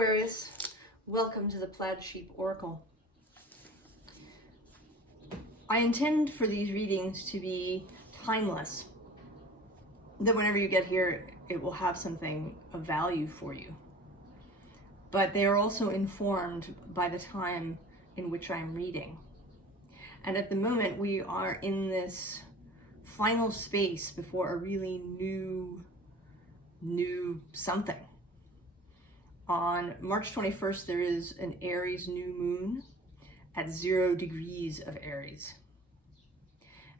Aquarius, welcome to the Plaid Sheep Oracle. I intend for these readings to be timeless, that whenever you get here, it will have something of value for you. But they are also informed by the time in which I'm reading. And at the moment, we are in this final space before a really new something. On March 21st, there is an Aries new moon at 0 degrees of Aries.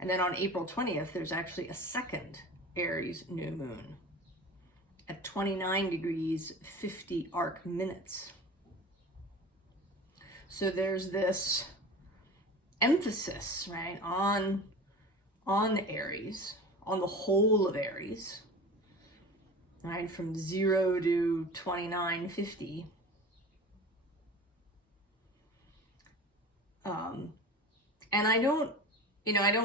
And then on April 20th, there's actually a second Aries new moon at 29 degrees, 50 arc minutes. So there's this emphasis, right, on Aries, on the whole of Aries, right, from 0 to 2950. And I don't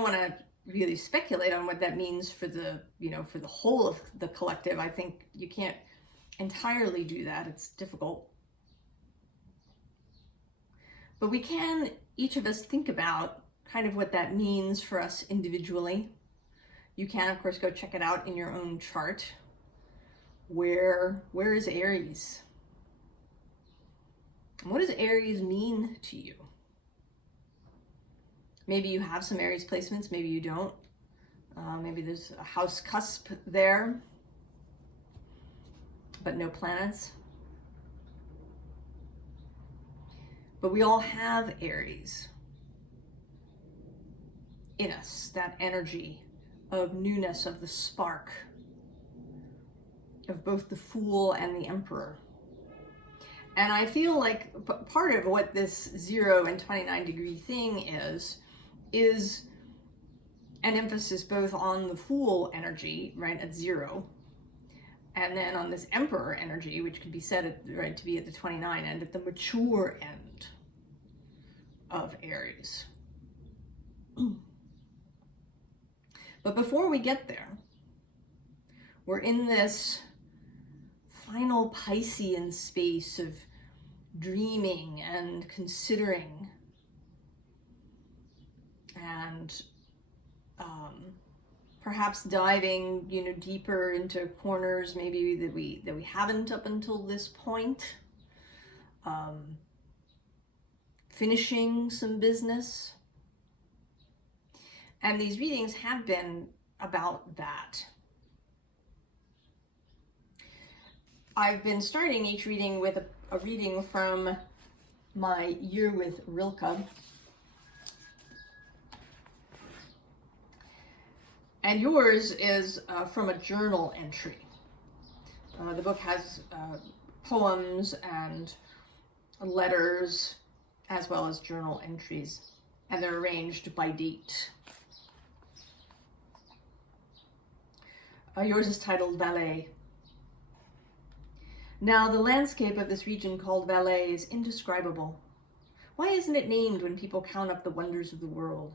want to really speculate on what that means for the, for the whole of the collective. I think you can't entirely do that. It's difficult. But we can, each of us, think about kind of what that means for us individually. You can, of course, go check it out in your own chart. Where is Aries? What does Aries mean to you? Maybe you have some Aries placements, maybe you don't. Maybe there's a house cusp there, but no planets. But we all have Aries in us, that energy of newness, of the spark, of both the Fool and the Emperor. And I feel like part of what this 0 and 29 degree thing is an emphasis both on the Fool energy, right, at 0, and then on this Emperor energy, which could be said to be at the 29 end, at the mature end of Aries. But before we get there, we're in this final Piscean space of dreaming and considering and perhaps diving, deeper into corners maybe that we haven't up until this point. Finishing some business. And these readings have been about that. I've been starting each reading with a reading from my Year with Rilke. And yours is from a journal entry. The book has poems and letters, as well as journal entries, and they're arranged by date. Yours is titled Valais. Now, the landscape of this region called Valais is indescribable. Why isn't it named when people count up the wonders of the world?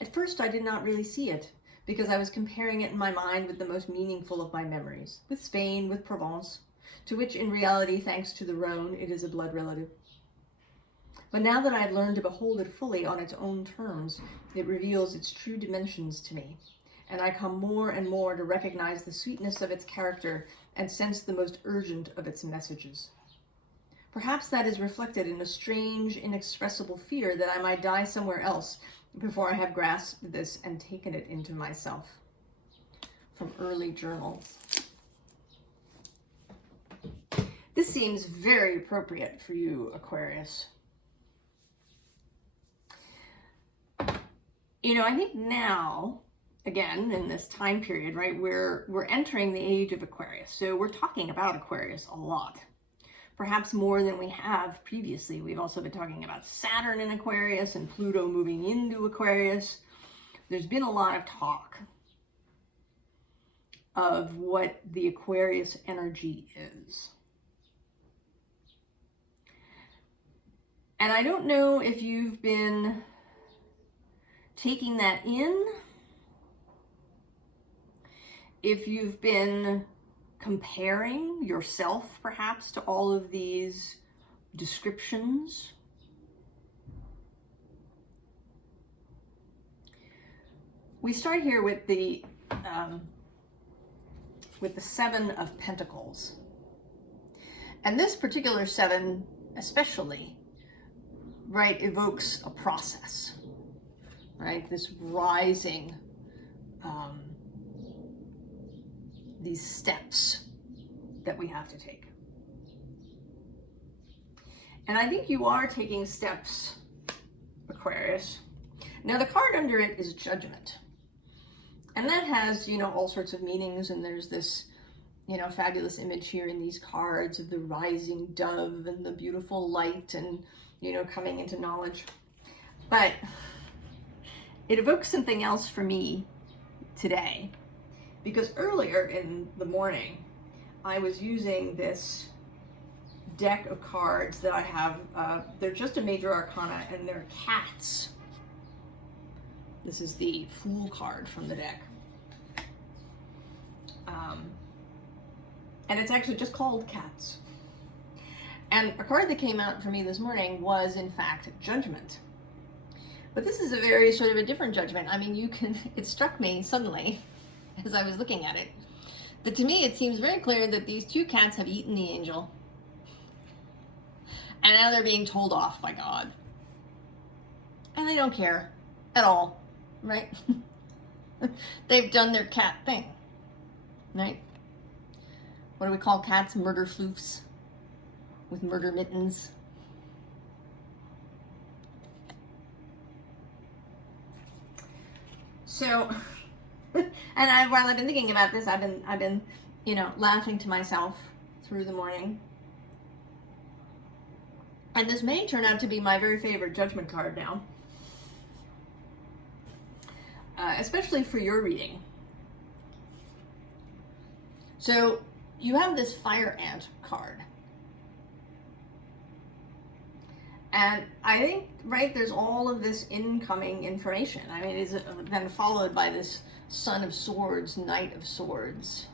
At first, I did not really see it, because I was comparing it in my mind with the most meaningful of my memories, with Spain, with Provence, to which in reality, thanks to the Rhone, it is a blood relative. But now that I have learned to behold it fully on its own terms, it reveals its true dimensions to me, and I come more and more to recognize the sweetness of its character and sense the most urgent of its messages. Perhaps that is reflected in a strange, inexpressible fear that I might die somewhere else before I have grasped this and taken it into myself. From early journals. This seems very appropriate for you, Aquarius. I think now, again, in this time period, right, we're entering the age of Aquarius. So we're talking about Aquarius a lot. Perhaps more than we have previously. We've also been talking about Saturn in Aquarius and Pluto moving into Aquarius. There's been a lot of talk of what the Aquarius energy is. And I don't know if you've been taking that in, if you've been comparing yourself perhaps to all of these descriptions. We start here with the Seven of Pentacles. And this particular seven especially, right, evokes a process, right? This rising, these steps that we have to take. And I think you are taking steps, Aquarius. Now the card under it is Judgment. And that has, you know, all sorts of meanings, and there's this, you know, fabulous image here in these cards of the rising dove and the beautiful light and, you know, coming into knowledge. But it evokes something else for me today, because earlier in the morning, I was using this deck of cards that I have. They're just a major arcana, and they're cats. This is the Fool card from the deck. And it's actually just called Cats. And a card that came out for me this morning was, in fact, Judgment. But this is a very sort of a different judgment. I mean, it struck me suddenly, as I was looking at it, that to me it seems very clear that these two cats have eaten the angel. And now they're being told off by God. And they don't care at all, right? They've done their cat thing, right? What do we call cats? Murder floofs with murder mittens. So, and while I've been thinking about this, I've been, you know, laughing to myself through the morning. And this may turn out to be my very favorite Judgment card now. Especially for your reading. So you have this Fire Ant card. And I think, right, there's all of this incoming information. I mean, it's then followed by this Son of Swords, Knight of Swords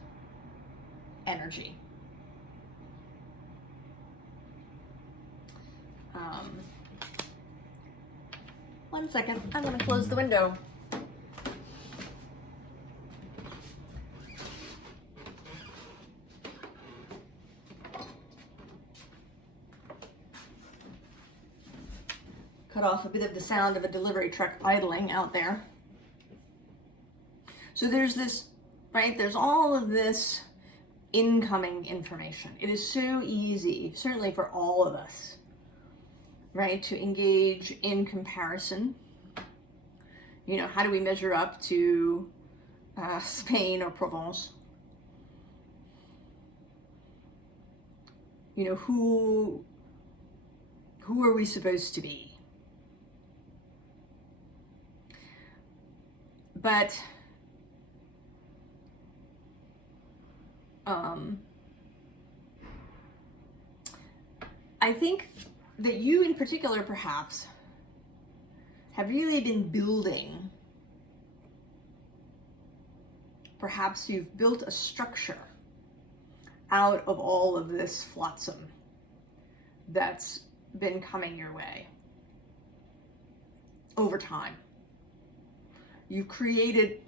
energy. One second, I'm going to close the window. Cut off a bit of the sound of a delivery truck idling out there. So there's this, right, there's all of this incoming information. It is so easy, certainly for all of us, right, to engage in comparison. You know, how do we measure up to Spain or Provence? You know, who are we supposed to be? But I think that you in particular perhaps have really been building, perhaps you've built a structure out of all of this flotsam that's been coming your way over time. You've created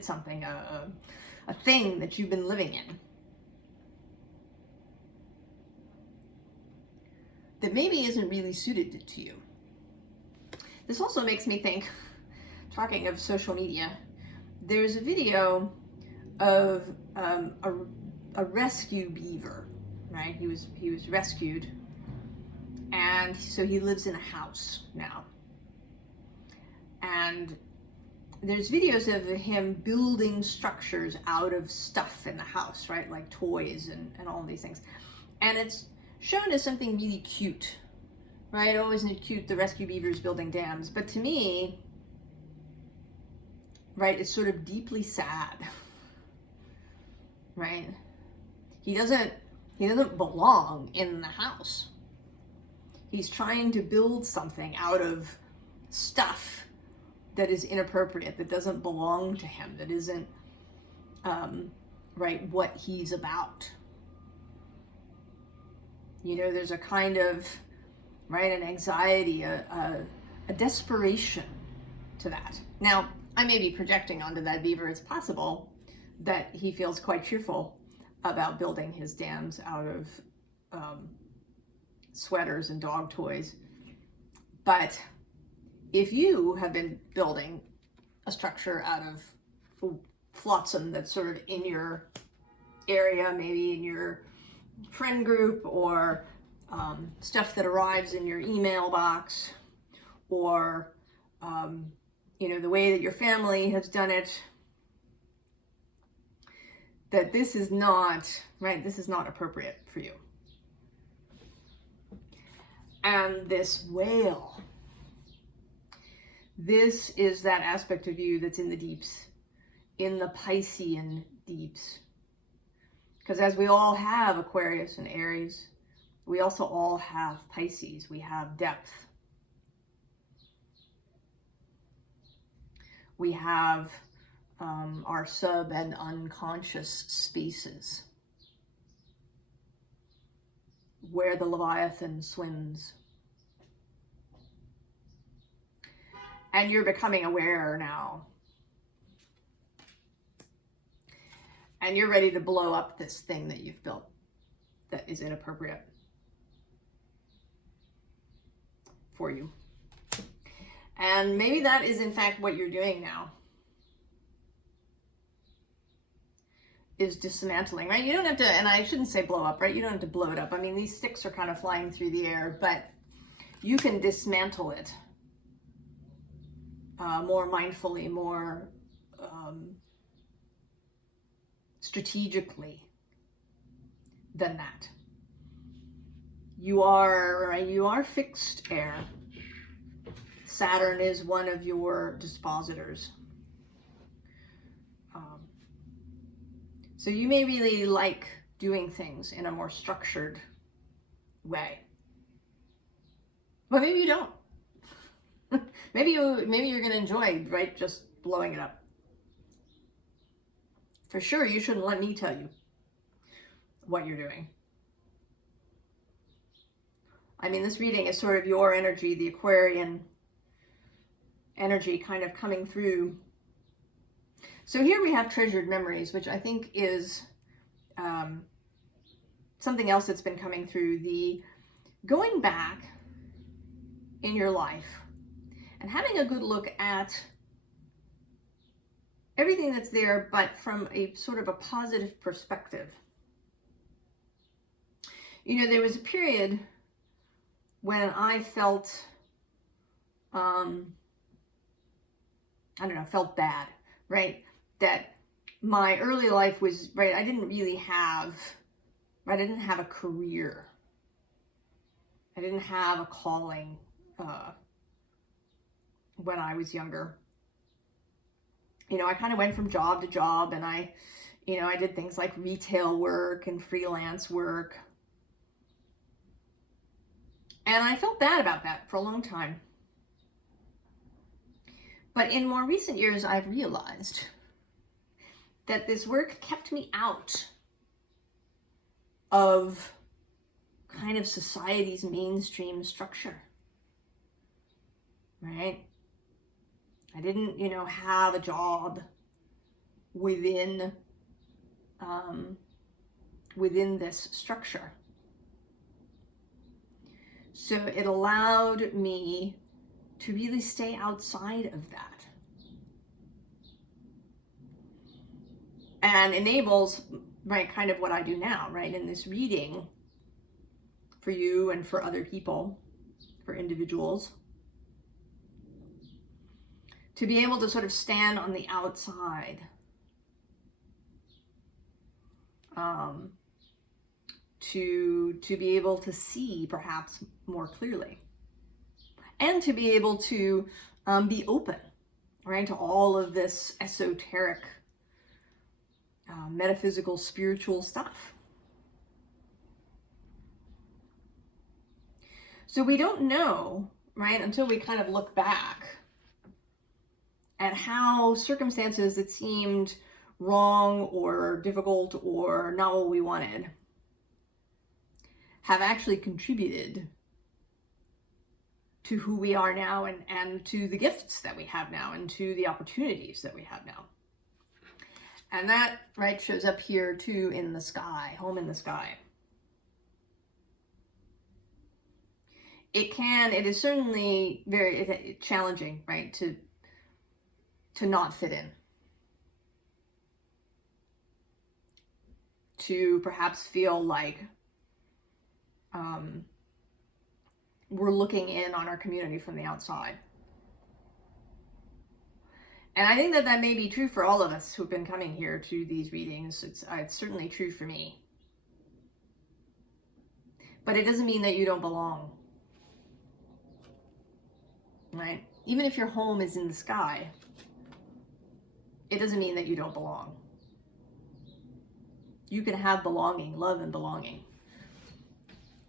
something, a thing that you've been living in that maybe isn't really suited to you. This also makes me think, talking of social media, there's a video of a rescue beaver, right? He was rescued, and so he lives in a house now. And there's videos of him building structures out of stuff in the house, right? Like toys and all these things. And it's shown as something really cute, right? Oh, isn't it cute, the rescue beavers building dams? But to me, right, it's sort of deeply sad, right? He doesn't belong in the house. He's trying to build something out of stuff that is inappropriate, that doesn't belong to him, that isn't right, what he's about. You know, there's a kind of, right, an anxiety, a desperation to that. Now, I may be projecting onto that beaver. It's possible that he feels quite cheerful about building his dams out of sweaters and dog toys. But if you have been building a structure out of flotsam that's sort of in your area, maybe in your friend group, or stuff that arrives in your email box, or you know, the way that your family has done it, that this is not, right, this is not appropriate for you. And this whale, this is that aspect of you that's in the deeps, in the Piscean deeps. Because as we all have Aquarius and Aries, we also all have Pisces. We have depth. We have our sub and unconscious spaces where the Leviathan swims. And you're becoming aware now. And you're ready to blow up this thing that you've built that is inappropriate for you. And maybe that is in fact what you're doing now, is dismantling, right? You don't have to, and I shouldn't say blow up, right? You don't have to blow it up. I mean, these sticks are kind of flying through the air, but you can dismantle it more mindfully, more strategically than that. You are fixed air. Saturn is one of your dispositors. So you may really like doing things in a more structured way. But maybe you don't. maybe you're going to enjoy, right, just blowing it up. For sure, you shouldn't let me tell you what you're doing. I mean, this reading is sort of your energy, the Aquarian energy kind of coming through. So here we have treasured memories, which I think is something else that's been coming through. The going back in your life and having a good look at everything that's there, but from a sort of a positive perspective. You know, there was a period when I felt, felt bad, right? That my early life was, right, I didn't have a career. I didn't have a calling when I was younger. You know, I kind of went from job to job, and I did things like retail work and freelance work. And I felt bad about that for a long time. But in more recent years, I've realized that this work kept me out of kind of society's mainstream structure, right? I didn't, have a job within this structure. So it allowed me to really stay outside of that. And enables, right, kind of what I do now, right, in this reading for you and for other people, for individuals, to be able to sort of stand on the outside, to be able to see perhaps more clearly, and to be able to be open, right, to all of this esoteric, metaphysical, spiritual stuff. So we don't know, right, until we kind of look back at how circumstances that seemed wrong or difficult or not what we wanted, have actually contributed to who we are now, and to the gifts that we have now, and to the opportunities that we have now. And that, right, shows up here too in the sky, home in the sky. It is certainly very challenging, right, to not fit in. To perhaps feel like we're looking in on our community from the outside. And I think that that may be true for all of us who've been coming here to these readings. It's certainly true for me. But it doesn't mean that you don't belong. Right? Even if your home is in the sky, it doesn't mean that you don't belong. You can have belonging, love and belonging,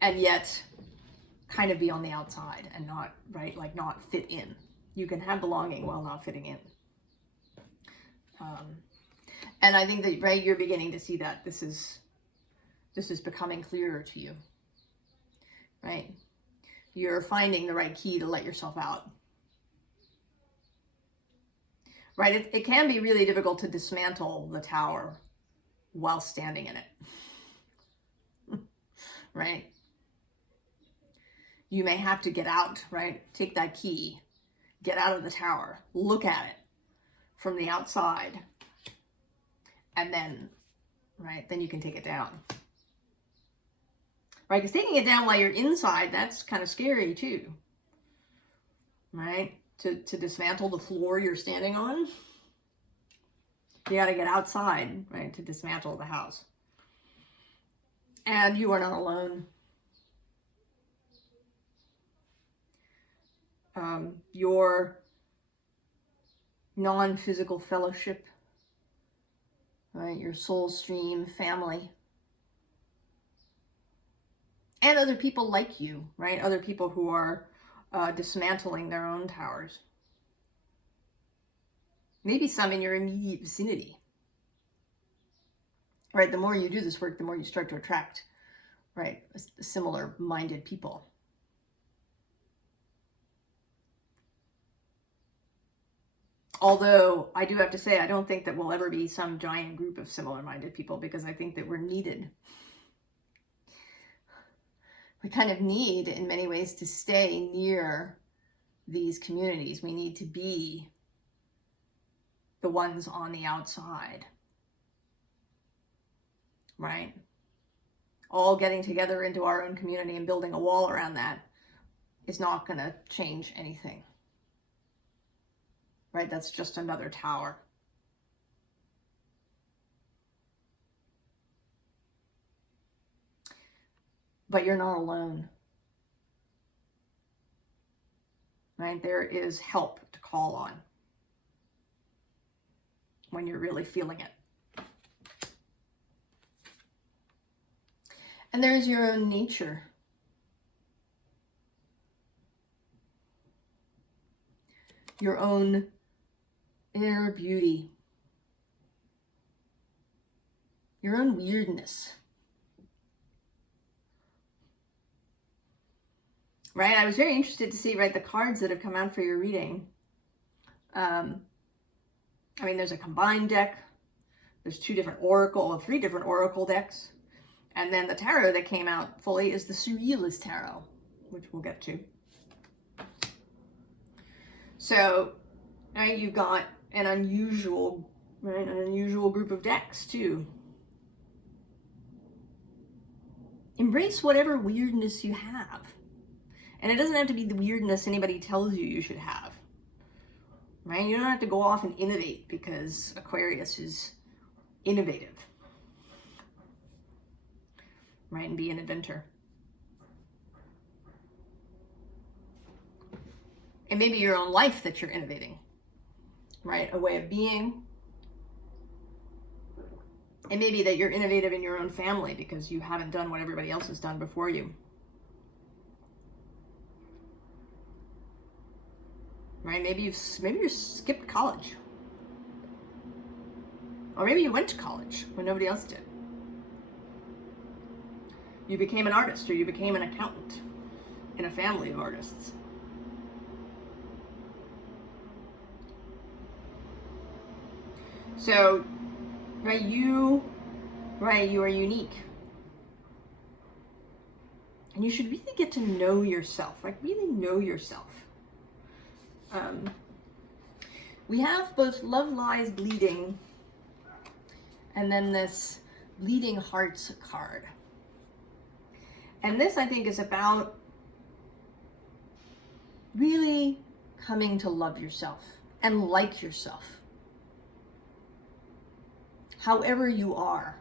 and yet kind of be on the outside and not, right, like not fit in. You can have belonging while not fitting in. And I think that, right, you're beginning to see that this is becoming clearer to you, right? You're finding the right key to let yourself out. Right? It can be really difficult to dismantle the tower while standing in it. Right? You may have to get out, right? Take that key, get out of the tower, look at it from the outside, and then, right, then you can take it down. Right? Because taking it down while you're inside, that's kind of scary too. Right? To dismantle the floor you're standing on, you got to get outside, right, to dismantle the house. And you are not alone. Your non-physical fellowship, right, your soul stream family, and other people like you, right, other people who are dismantling their own towers. Maybe some in your immediate vicinity. Right, the more you do this work, the more you start to attract, right, similar-minded people. Although, I do have to say, I don't think that we'll ever be some giant group of similar-minded people, because I think that we're needed. We kind of need, in many ways, to stay near these communities. We need to be the ones on the outside, right? All getting together into our own community and building a wall around that is not going to change anything, right? That's just another tower. But you're not alone, right? There is help to call on when you're really feeling it. And there's your own nature. Your own inner beauty. Your own weirdness. Right? I was very interested to see, right, the cards that have come out for your reading. I mean, there's a combined deck. There's three different oracle decks. And then the tarot that came out fully is the Surrealist Tarot, which we'll get to. So, right, you've got an unusual group of decks too. Embrace whatever weirdness you have. And it doesn't have to be the weirdness anybody tells you you should have. Right? You don't have to go off and innovate because Aquarius is innovative. Right? And be an inventor. It may be your own life that you're innovating. Right? A way of being. It may be that you're innovative in your own family because you haven't done what everybody else has done before you. Right? Maybe you skipped college. Or maybe you went to college when nobody else did. You became an artist, or you became an accountant in a family of artists. So, you are unique. And you should really get to know yourself, really know yourself. We have both Love Lies Bleeding and then this Bleeding Hearts card. And this, I think, is about really coming to love yourself and like yourself, however you are,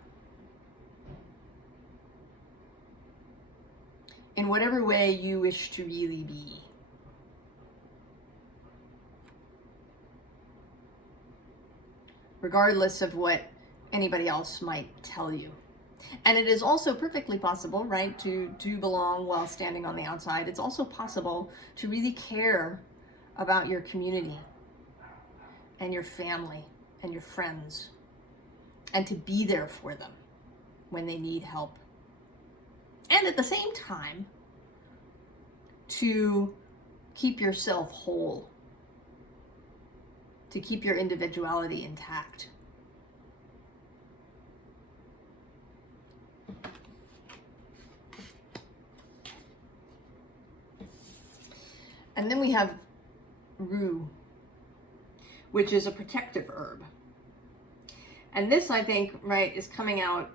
in whatever way you wish to really be. Regardless of what anybody else might tell you. And it is also perfectly possible, right, to belong while standing on the outside. It's also possible to really care about your community and your family and your friends, and to be there for them when they need help. And at the same time, to keep yourself whole, to keep your individuality intact. And then we have rue, which is a protective herb. And this, I think, right, is coming out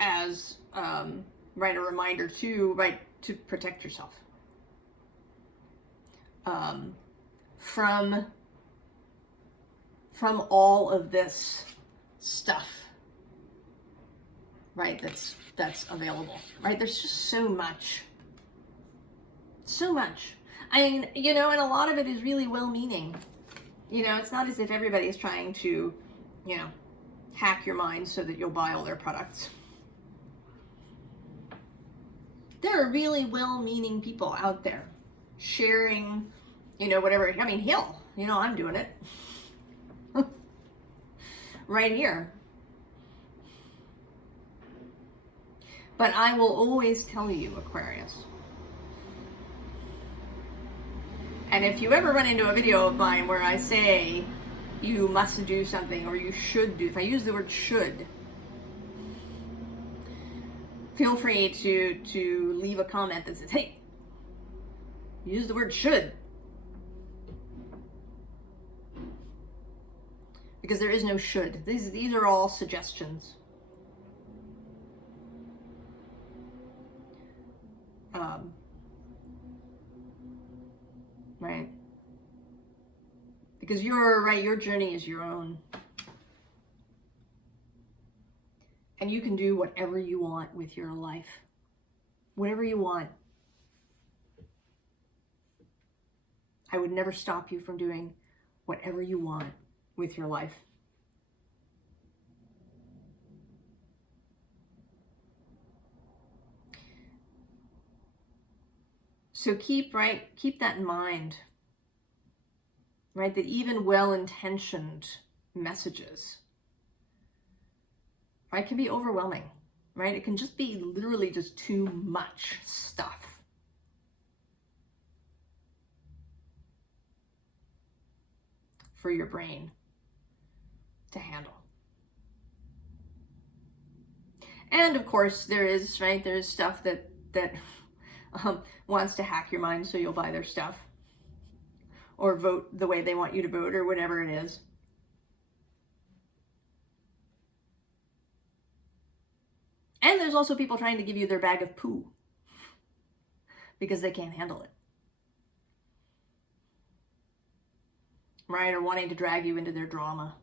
as, right, a reminder to, right, to protect yourself. From all of this stuff, right, that's available, right? There's just so much. So much. I mean, you know, and a lot of it is really well-meaning. You know, it's not as if everybody is trying to, you know, hack your mind so that you'll buy all their products. There are really well-meaning people out there sharing, you know, whatever. I mean, hell, you know, I'm doing it. Right here. But I will always tell you, Aquarius, and if you ever run into a video of mine where I say you must do something or you should do, if I use the word should, feel free to leave a comment that says, hey, use the word should. Because there is no should. These are all suggestions. Right? Because your journey is your own. And you can do whatever you want with your life. Whatever you want. I would never stop you from doing whatever you want with your life. So keep that in mind, right? That even well-intentioned messages, right, can be overwhelming, right? It can just be literally just too much stuff. For your brain to handle. And of course there's stuff that wants to hack your mind so you'll buy their stuff or vote the way they want you to vote or whatever it is. And there's also people trying to give you their bag of poo because they can't handle it. Right? Or wanting to drag you into their drama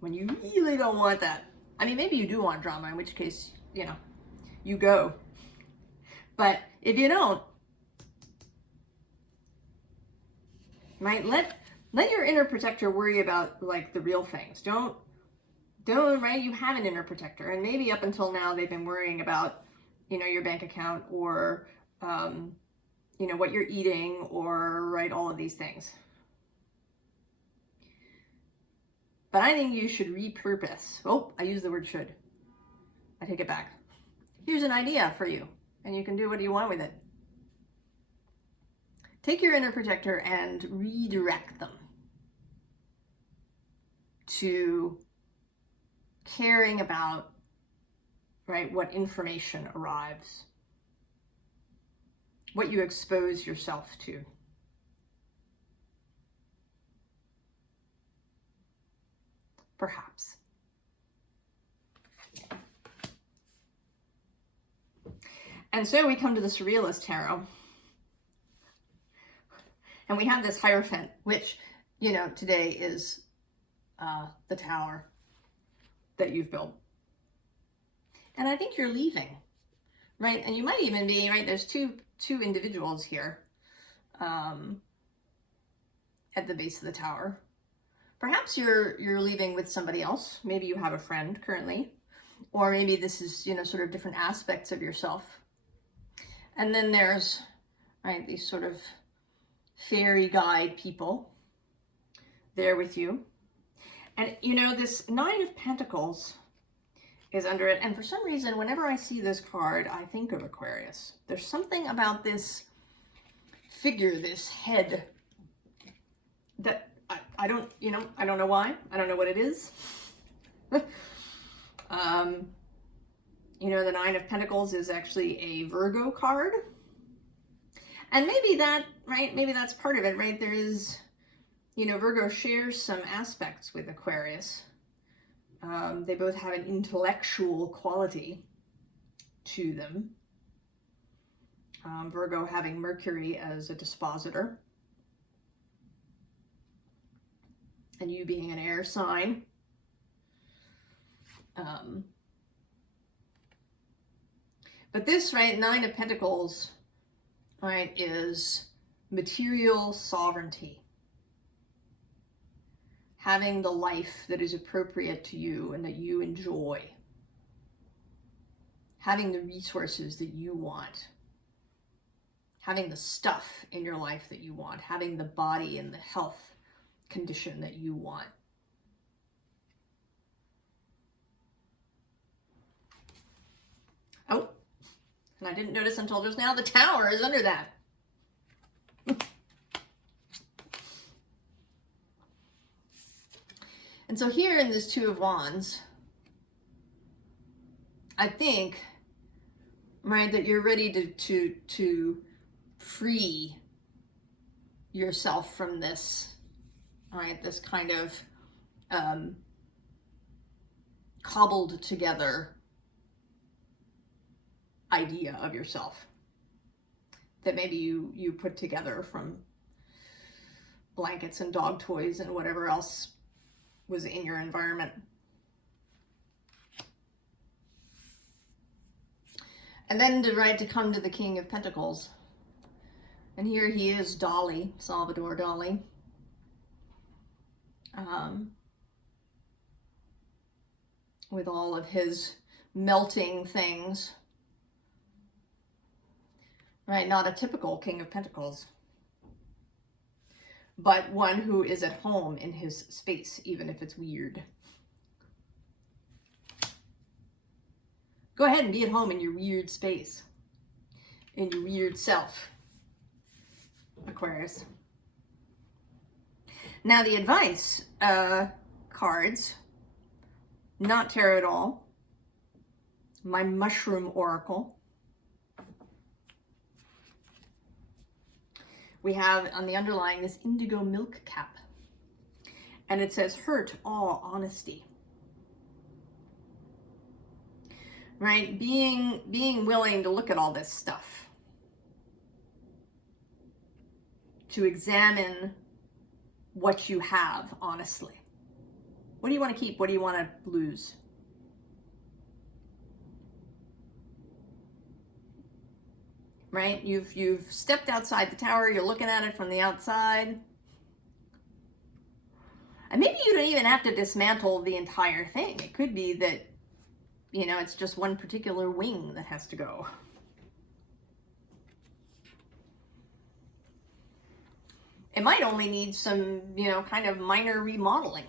when you really don't want that. I mean, maybe you do want drama, in which case, you know, you go. But if you don't, right, let your inner protector worry about like the real things. Don't, right? You have an inner protector, and maybe up until now they've been worrying about, you know, your bank account or, you know, what you're eating or, right, all of these things. But I think you should repurpose. Oh, I used the word should. I take it back. Here's an idea for you, and you can do what you want with it. Take your inner protector and redirect them to caring about, right, what information arrives, what you expose yourself to. Perhaps. And so we come to the Surrealist Tarot. And we have this Hierophant, which, you know, today is the tower that you've built. And I think you're leaving, right? And you might even be, right, there's two individuals here at the base of the tower. Perhaps you're leaving with somebody else. Maybe you have a friend currently, or maybe this is, you know, sort of different aspects of yourself. And then there's, right, these sort of fairy guide people there with you. And, you know, this Nine of Pentacles is under it. And for some reason, whenever I see this card, I think of Aquarius. There's something about this figure, this head, that I don't, you know, I don't know why. I don't know what it is. You know, the Nine of Pentacles is actually a Virgo card. And maybe that, right, maybe that's part of it, right? There is, you know, Virgo shares some aspects with Aquarius. They both have an intellectual quality to them. Virgo having Mercury as a dispositor. And you being an air sign. But this, right, Nine of Pentacles, right, is material sovereignty. Having the life that is appropriate to you and that you enjoy. Having the resources that you want. Having the stuff in your life that you want. Having the body and the health condition that you want. Oh, and I didn't notice until just now, the Tower is under that. And so here in this Two of Wands, I think, right, that you're ready to free yourself from this, right, this kind of cobbled together idea of yourself that maybe you put together from blankets and dog toys and whatever else was in your environment. And then to come to the King of Pentacles. And here he is, Dali, Salvador Dali. With all of his melting things. Right, not a typical King of Pentacles, but one who is at home in his space, even if it's weird. Go ahead and be at home in your weird space, in your weird self, Aquarius. Now the advice cards, not tarot at all, my mushroom oracle. We have on the underlying this indigo milk cap. And it says hurt, awe, honesty. Right? Being willing to look at all this stuff. To examine what you have, honestly. What do you want to keep? What do you want to lose? Right? You've stepped outside the tower, you're looking at it from the outside. And maybe you don't even have to dismantle the entire thing. It could be that, you know, it's just one particular wing that has to go. It might only need some, you know, kind of minor remodeling.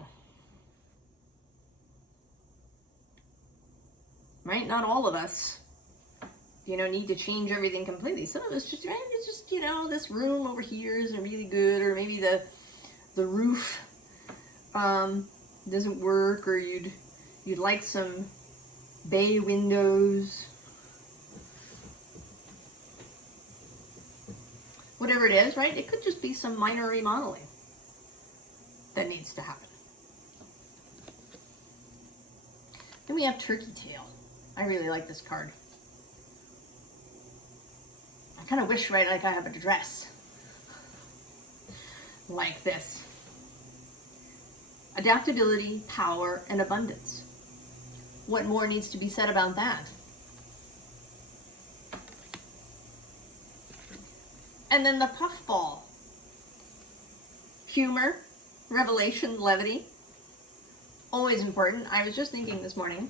right? Not all of us, you know, need to change everything completely. Some of us just, right, it's just, you know, this room over here isn't really good, or maybe the roof doesn't work, or you'd like some bay windows. Whatever it is, right? It could just be some minor remodeling that needs to happen. Then we have Turkey Tail. I really like this card. I kind of wish, right, like I have a dress like this. Adaptability, power, and abundance. What more needs to be said about that? And then the puffball. Humor, revelation, levity. Always important. I was just thinking this morning,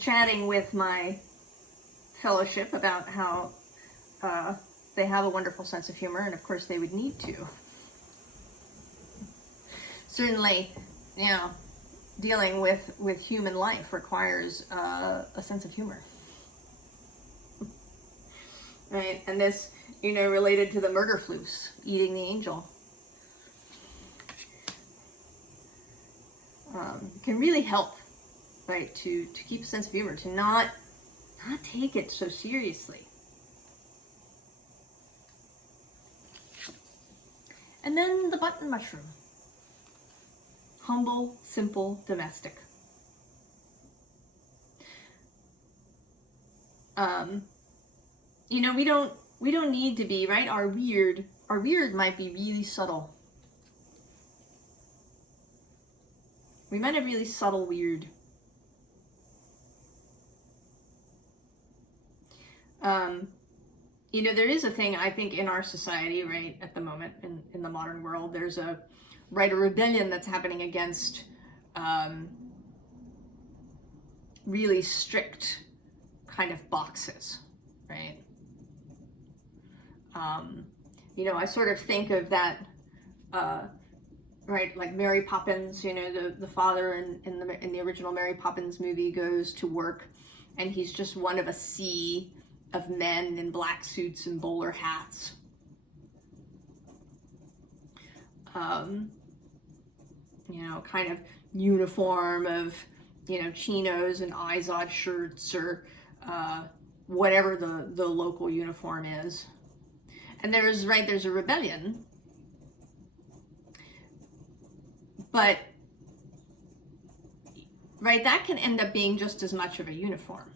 chatting with my fellowship about how they have a wonderful sense of humor, and of course they would need to. Certainly, you know, dealing with human life requires a sense of humor. Right, and this, you know, related to the murder floofs, eating the angel. Can really help, right, to keep a sense of humor, to not take it so seriously. And then the button mushroom. Humble, simple, domestic. You know, we don't need to be, right? Our weird might be really subtle. We might have really subtle weird. You know, there is a thing, I think, in our society, right, at the moment, in the modern world, there's a rebellion that's happening against really strict kind of boxes, right? You know, I sort of think of that, right, like Mary Poppins, you know, the father in the original Mary Poppins movie goes to work, and he's just one of a sea of men in black suits and bowler hats. You know, kind of uniform of, you know, chinos and Izod shirts, or whatever the local uniform is. And there's a rebellion, but right, that can end up being just as much of a uniform.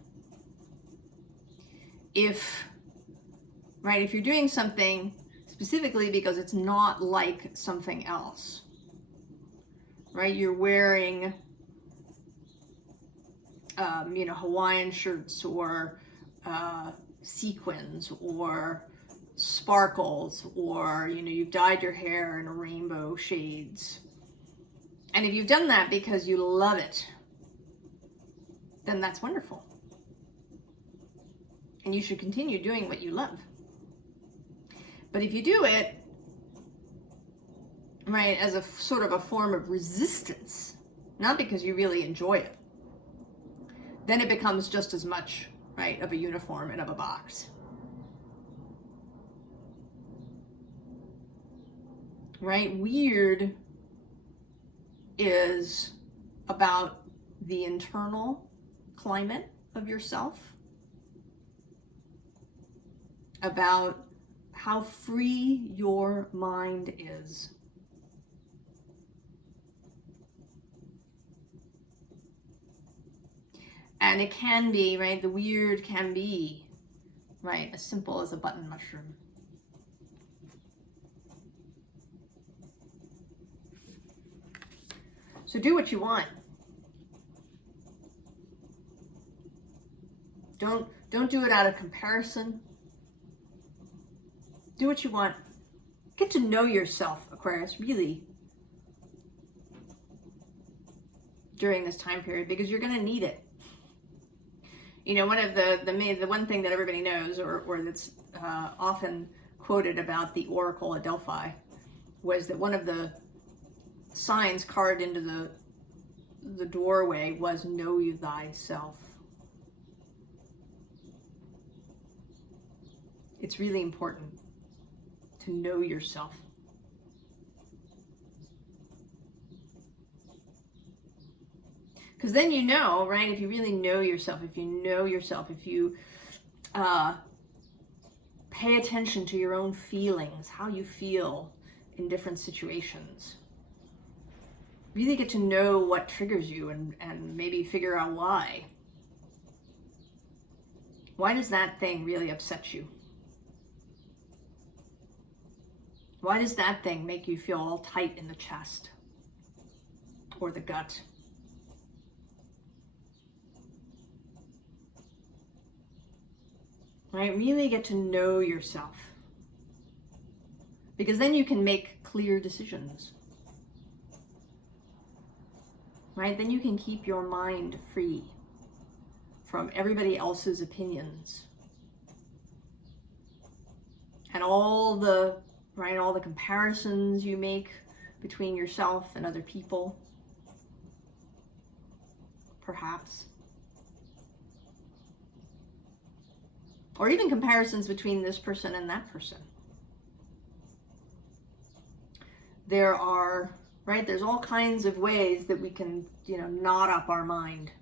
If you're doing something specifically because it's not like something else, right? You're wearing, you know, Hawaiian shirts, or sequins, or sparkles, or, you know, you've dyed your hair in rainbow shades. And if you've done that because you love it, then that's wonderful. And you should continue doing what you love. But if you do it, right, as a sort of a form of resistance, not because you really enjoy it, then it becomes just as much, right, of a uniform and of a box. Right? Weird is about the internal climate of yourself, about how free your mind is. And it can be, right, the weird can be, right, as simple as a button mushroom. So do what you want. Don't do it out of comparison. Do what you want. Get to know yourself, Aquarius, really, during this time period, because you're going to need it. You know, one of the one thing that everybody knows, or that's often quoted about the Oracle at Delphi, was that one of the signs carved into the doorway was know you thyself. It's really important to know yourself. Because then you know, right, if you really know yourself, if you pay attention to your own feelings, how you feel in different situations, really get to know what triggers you and maybe figure out why. Why does that thing really upset you? Why does that thing make you feel all tight in the chest or the gut? Right? Really get to know yourself. Because then you can make clear decisions. Right? Then you can keep your mind free from everybody else's opinions. And all the comparisons you make between yourself and other people. Perhaps. Or even comparisons between this person and that person. There's all kinds of ways that we can, knot up our mind.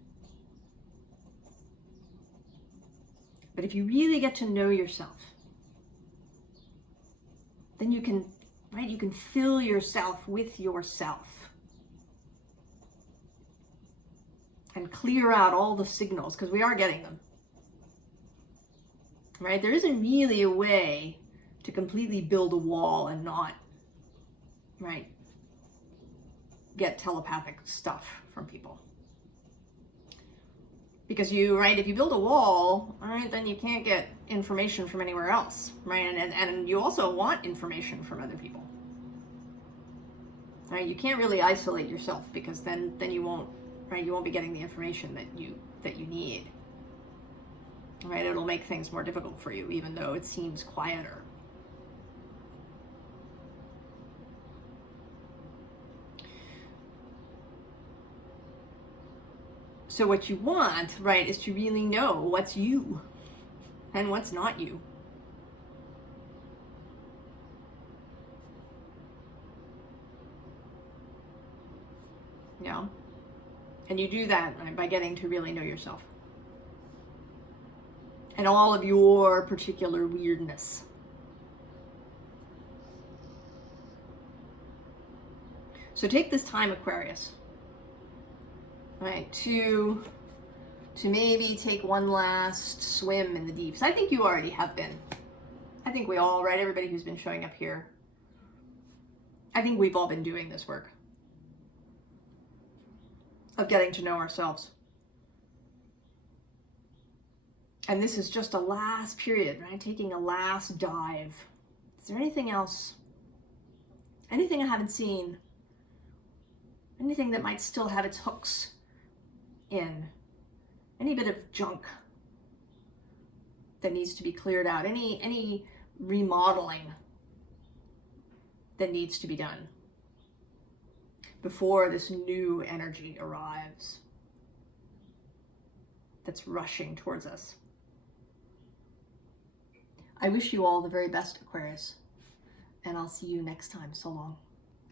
But if you really get to know yourself, then you can fill yourself with yourself. And clear out all the signals, because we are getting them. Right? There isn't really a way to completely build a wall and not, right, get telepathic stuff from people. Because if you build a wall, all right, then you can't get information from anywhere else, right? And you also want information from other people. Right? You can't really isolate yourself, because then you won't be getting the information that you need. Right? It'll make things more difficult for you, even though it seems quieter. So what you want, right, is to really know what's you and what's not you. Yeah. And you do that, right, by getting to really know yourself. And all of your particular weirdness. So take this time, Aquarius, right, to maybe take one last swim in the deeps. I think you already have been. I think we all, right, everybody who's been showing up here, I think we've all been doing this work of getting to know ourselves. And this is just a last period, right? Taking a last dive. Is there anything else? Anything I haven't seen? Anything that might still have its hooks in? Any bit of junk that needs to be cleared out? Any remodeling that needs to be done before this new energy arrives that's rushing towards us? I wish you all the very best, Aquarius, and I'll see you next time. So long.